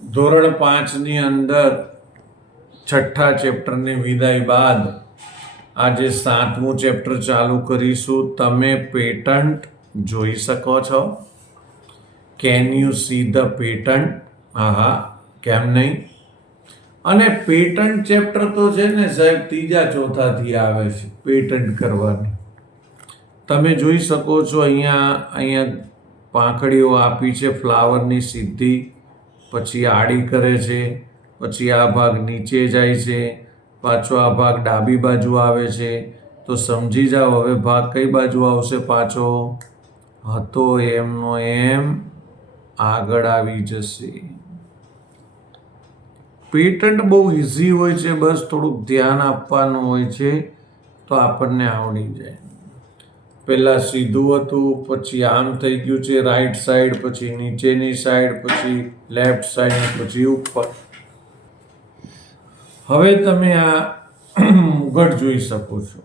ધોરણ પાંચની અંદર છઠ્ઠા ચેપ્ટરની વિદાય બાદ આજે સાતમું ચેપ્ટર ચાલુ કરીશું. તમે પેટન્ટ જોઈ શકો છો. Can you see the patent હા હા કેમ નહીં? અને પેટન્ટ ચેપ્ટર તો છે ને સાહેબ ત્રીજા ચોથાથી આવે છે, પેટન્ટ કરવાની. તમે જોઈ શકો છો અહીંયા અહીંયા પાંખડીઓ આપી છે, ફ્લાવરની સીધી પછી આડી કરે છે, પછી આ ભાગ નીચે જાય છે, પાછો આ ભાગ ડાબી બાજુ આવે છે. તો સમજી જાઓ, હવે ભાગ કઈ બાજુ આવશે પાછો? હતો એમનો એમ આગળ આવી જશે. પેટન્ટ બહુ ઇઝી હોય છે, બસ થોડુંક ધ્યાન આપવાનું હોય છે, તો આપણને આવડી જાય. પહેલાં સીધું હતું, પછી આમ થઈ ગયું છે રાઈટ સાઈડ પછી નીચેની સાઈડ પછી લેફ્ટ સાઈડ પછી ઉપર. હવે તમે આ મુગટ જોઈ શકો છો.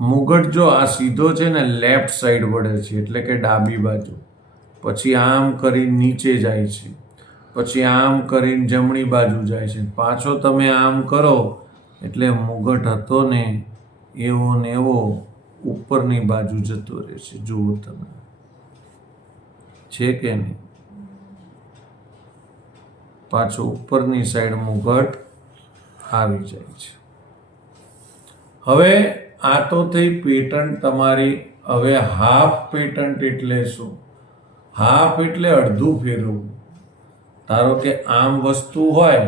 મુગટ જો આ સીધો છે ને લેફ્ટ સાઈડ વળે છે, એટલે કે ડાબી બાજુ. પછી આમ કરી નીચે જાય છે. પછી આમ કરીને જમણી બાજુ જાય છે. પાછો તમે આમ કરો, એટલે મુગટ હતો ને એવો ને એવો ઉપરની બાજુ જતો રહે છે. જુઓ તમે. છે કે નહીં? પાછો ઉપરની સાઈડ ઘટ આવી જાય છે. હવે આ તો થઈ પેટન્ટ તમારી. હવે હાફ પેટન્ટ એટલે શું? હાફ એટલે અડધું ફેરવવું. ધારો કે આમ વસ્તુ હોય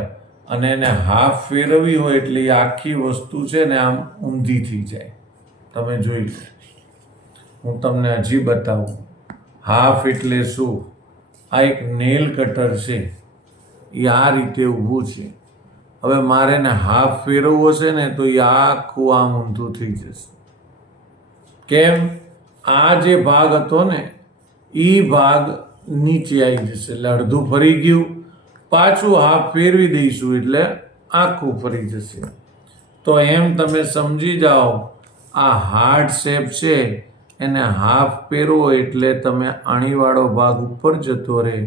અને એને હાફ ફેરવવી હોય એટલે આખી વસ્તુ છે ને આમ ઊંધી થઈ જાય. તમે જોઈ લો. હું તમને હજી બતાવું. હાફ એટલે શું? આ એક નેલ કટર છે. એ આ રીતે ઊભું છે. હવે મારે ને હાફ ફેરવવું હશે ને તો એ આખું આમ ઊંધું થઈ જશે. કેમ? આ જે ભાગ હતો ને, એ ભાગ નીચે આવી જશે. એટલે અડધું ફરી ગયું. પાછું હાફ ફેરવી દઈશું એટલે આખું ફરી જશે. તો એમ તમે સમજી જાઓ આ હાર્ડ શેપ છે, એને હાફ પહેરો એટલે તમે અણીવાળો ભાગ ઉપર જતો રહે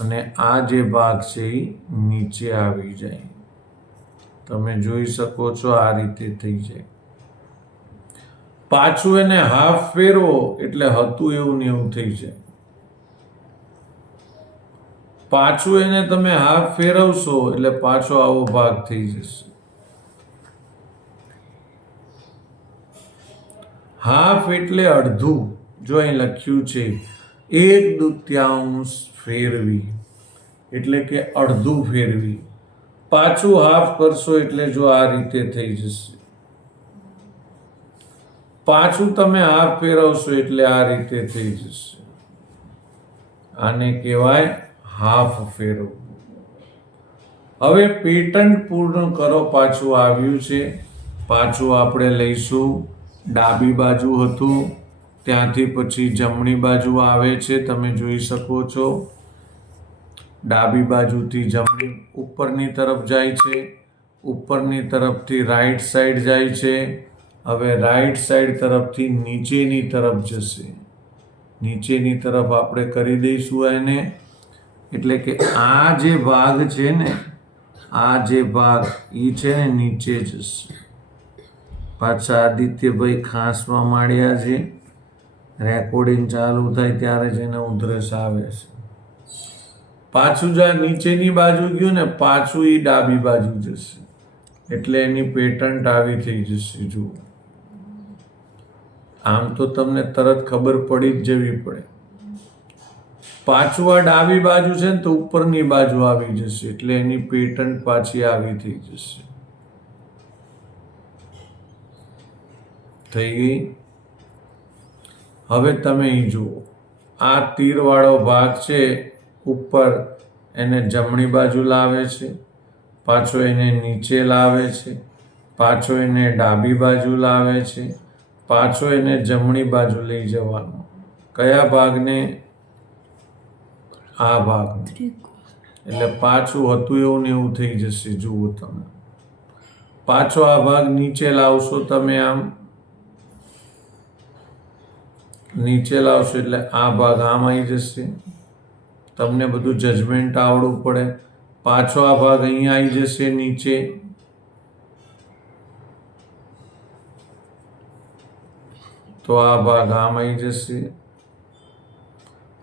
અને આ જે ભાગ છે એ નીચે આવી જાય. તમે જોઈ શકો છો આ રીતે થઈ જાય. પાછું એને હાફ ફેરવો એટલે હતું એવું ને એવું થઈ જાય. પાછું એને તમે હાફ ફેરવશો એટલે પાછો આવો ભાગ થઈ જશે. હાફ એટલે અડધું, જો અહીં લખ્યું છે, એક દૂત્યાંશ ફેરવી, એટલે કે અડધું ફેરવી. પાછું હાફ કરશો એટલે જો આ રીતે થઈ જશે. પાછું તમે હાફ ફેરવશો એટલે આ રીતે થઈ જશે. આને કહેવાય હાફ ફેરવવું હવે પેટન્ટ પૂર્ણ કરો, પાછું આવ્યું છે. પાછું આપણે લઈશું. ડાબી બાજુ હતું. ત્યાંથી પછી જમણી બાજુ આવે છે, તમે જોઈ શકો છો. ડાબી બાજુથી જમણી ઉપરની તરફ જાય છે, ઉપરની તરફથી રાઈટ સાઈડ જાય છે. હવે રાઈટ સાઈડ તરફથી નીચેની તરફ જશે. નીચેની તરફ આપણે કરી દઈશું એને. એટલે કે આ જે ભાગ છે ને, આ જે ભાગ એ છે ને નીચે જશે. પાછા આદિત્યભાઈ ખાસમાં માંડ્યા છે. રેકોર્ડિંગ ચાલુ થાય ત્યારે જ એને ઉધરસ આવે છે. પાછું જ્યાં નીચેની બાજુ ગયું ને, પાછું એ ડાબી બાજુ જશે. એટલે એની પેટન્ટ આવી થઈ જશે, જુઓ. આમ તો તમને તરત ખબર પડી જ જવી પડે. પાછું આ ડાબી બાજુ છે ને, તો ઉપરની બાજુ આવી જશે, એટલે એની પેટન્ટ પાછી આવી થઈ જશે. થઈ ગઈ. હવે તમે અહીં જુઓ. આ તીરવાળો ભાગ છે, ઉપર એને જમણી બાજુ લાવે છે, પાછો એને નીચે લાવે છે, પાછો એને ડાબી બાજુ લાવે છે, પાછો એને જમણી બાજુ લઈ જવાનો. કયા ભાગને? આ ભાગ એટલે પાછું હતું એવું ને એવું થઈ જશે. જુઓ તમે. પાછો આ ભાગ નીચે લાવશો તમે આમ. નીચે લાવશો એટલે આ ભાગ આમ આવી જશે. તમને બધું જજમેન્ટ આવડવું પડે. પાછો આ ભાગ અહીંયા આવી જશે નીચે. તો આ ભાગ આમ આવી જશે.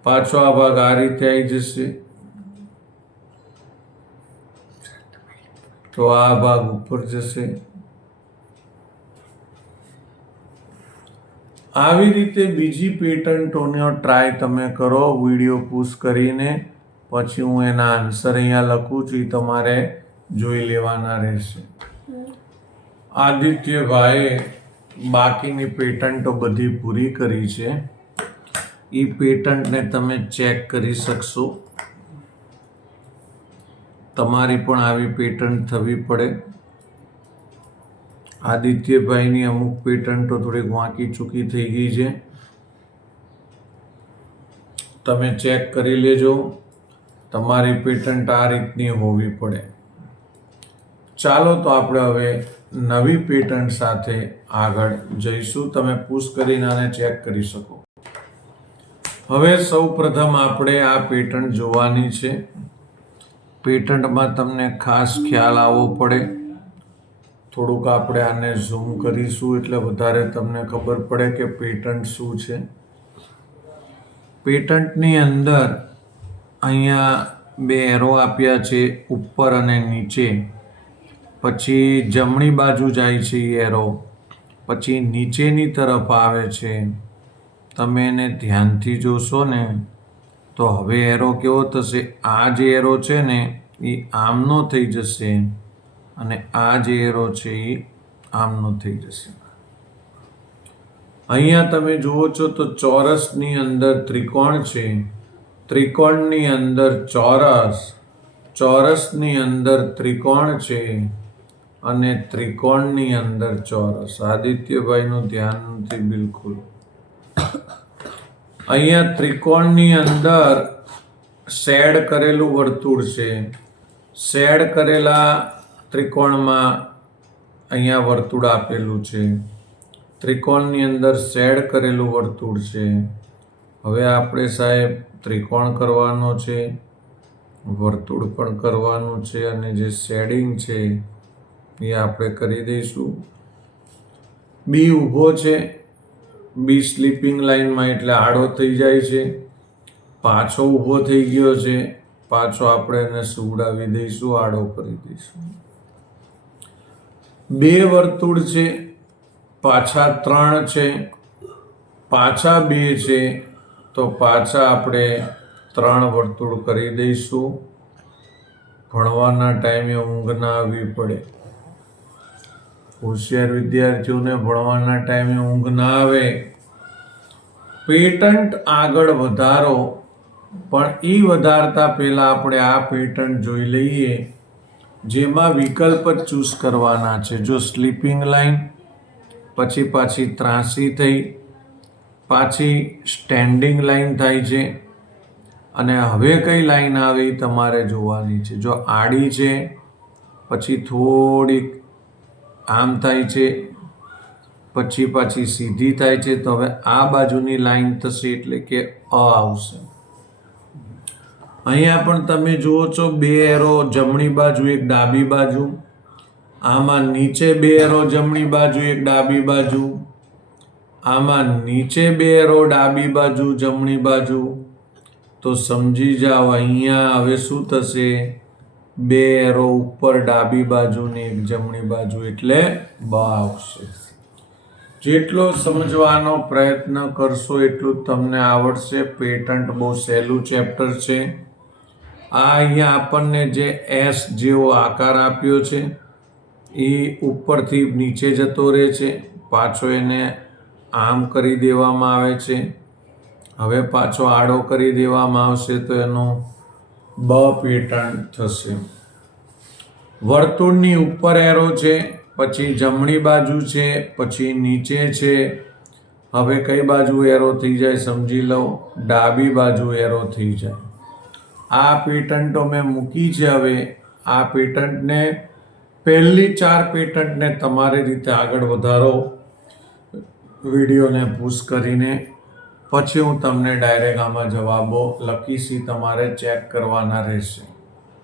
પાછો આ ભાગ આ રીતે આવી જશે. તો આ ભાગ ઉપર જશે. આવી રીતે બીજી પેટન્ટોનો ટ્રાય તમે કરો, વીડિયો પુશ કરીને. પછી હું એના આન્સર અહીંયા લખું છું, એ તમારે જોઈ લેવાના રહેશે. આદિત્યભાઈએ બાકીની પેટન્ટો બધી પૂરી કરી છે. એ પેટન્ટને તમે ચેક કરી શકશો. તમારી પણ આવી પેટન્ટ થવી પડે. આદિત્યભાઈની અમુક પેટન્ટો થોડીક વાંકી ચૂકી થઈ ગઈ છે. તમે ચેક કરી લેજો. તમારી પેટન્ટ આ રીતની હોવી પડે. ચાલો તો આપણે હવે નવી પેટન્ટ સાથે આગળ જઈશું. તમે પુશ કરીને આને ચેક કરી શકો. હવે સૌ પ્રથમ આપણે આ પેટન્ટ જોવાની છે. પેટન્ટમાં તમને ખાસ ખ્યાલ આવવો પડે. થોડુંક આપણે આને ઝૂમ કરીશું એટલે વધારે તમને ખબર પડે કે પેટન્ટ શું છે. પેટન્ટની અંદર અહીંયા બે એરો આપ્યા છે, ઉપર અને નીચે. પછી જમણી બાજુ જાય છે એરો પછી નીચેની તરફ આવે છે. તમે એને ધ્યાનથી જોશો ને, તો હવે એરો કેવો થશે? આ જે એરો છે ને, એ આમનો થઈ જશે. અને આ જે એરો છે એ આમનો થઈ જશે. અહીંયા તમે જુઓ છો તો ચોરસની અંદર ત્રિકોણ છે. ત્રિકોણની અંદર ચોરસ, ચોરસની અંદર ત્રિકોણ છે અને ત્રિકોણની અંદર ચોરસ. આદિત્યભાઈનું ધ્યાન નથી બિલકુલ. અહીંયા ત્રિકોણની અંદર શેડ કરેલું વર્તુળ છે. શેડ કરેલા ત્રિકોણમાં અહીંયા વર્તુળ આપેલું છે. ત્રિકોણની અંદર શેડ કરેલું વર્તુળ છે. હવે આપણે સાહેબ ત્રિકોણ કરવાનો છે, વર્તુળ પણ કરવાનું છે અને જે શેડિંગ છે એ આપણે કરી દઈશું. બી ઊભો છે, બી સ્લીપિંગ લાઇનમાં એટલે આડો થઈ જાય છે. પાછો ઊભો થઈ ગયો છે, પાછો આપણે એને સુવડાવી દઈશું, આડો કરી દઈશું. બે વર્તુળ છે, પાછા ત્રણ છે, પાછા બે છે, તો પાછા આપણે ત્રણ વર્તુળ કરી દઈશું. ભણવાના ટાઈમે ઊંઘ ના આવવી પડે. હોશિયાર વિદ્યાર્થીઓને ભણવાના ટાઈમે ઊંઘ ના આવે. પેટન્ટ આગળ વધારો, પણ એ વધારતા પહેલાં આપણે આ પેટન્ટ જોઈ લઈએ. જેમાં વિકલ્પ જ ચૂઝ કરવાના છે. જો સ્લીપિંગ લાઈન પછી પાછી ત્રાસી થઈ, પાછી સ્ટેન્ડિંગ લાઈન થાય છે, અને હવે કઈ લાઈન આવે તમારે જોવાની છે. જો આડી છે, પછી થોડીક આમ થાય છે, પછી પાછી સીધી થાય છે, તો હવે આ બાજુની લાઈન થશે એટલે કે અ આવશે. અહીંયા પણ તમે જુઓ છો બે એરો જમણી બાજુ, એક ડાબી બાજુ. આમાં નીચે બે એરો જમણી બાજુ, એક ડાબી બાજુ. આમાં નીચે બે એરો ડાબી બાજુ, જમણી બાજુ. તો સમજી જાઓ, અહીંયા હવે શું થશે? બે એરો ઉપર ડાબી બાજુ ને એક જમણી બાજુ એટલે બ આવશે. જેટલો સમજવાનો પ્રયત્ન કરશો એટલું તમને આવડશે. પેટન્ટ બહુ સહેલું ચેપ્ટર છે. આ અહીંયા આપણને જે એસ જેવો આકાર આપ્યો છે, એ ઉપરથી નીચે જતો રહે છે. પાછો એને આમ કરી દેવામાં આવે છે. હવે પાછો આડો કરી દેવામાં આવશે તો એનો બ પેટર્ન થશે. વર્તુળની ઉપર એરો છે, પછી જમણી બાજુ છે, પછી નીચે છે. હવે કઈ બાજુ એરો થઈ જાય સમજી લો? ડાબી બાજુ એરો થઈ જાય. આ પેટન્ટો મેં મૂકી છે હવે. આ પેટન્ટને પહેલી ચાર પેટન્ટને તમારી રીતે આગળ વધારો. વિડીયોને પુશ કરીને. પછી હું તમને ડાયરેક્ટ આમાં જવાબો લખીશી, તમારે ચેક કરવાના રહેશે.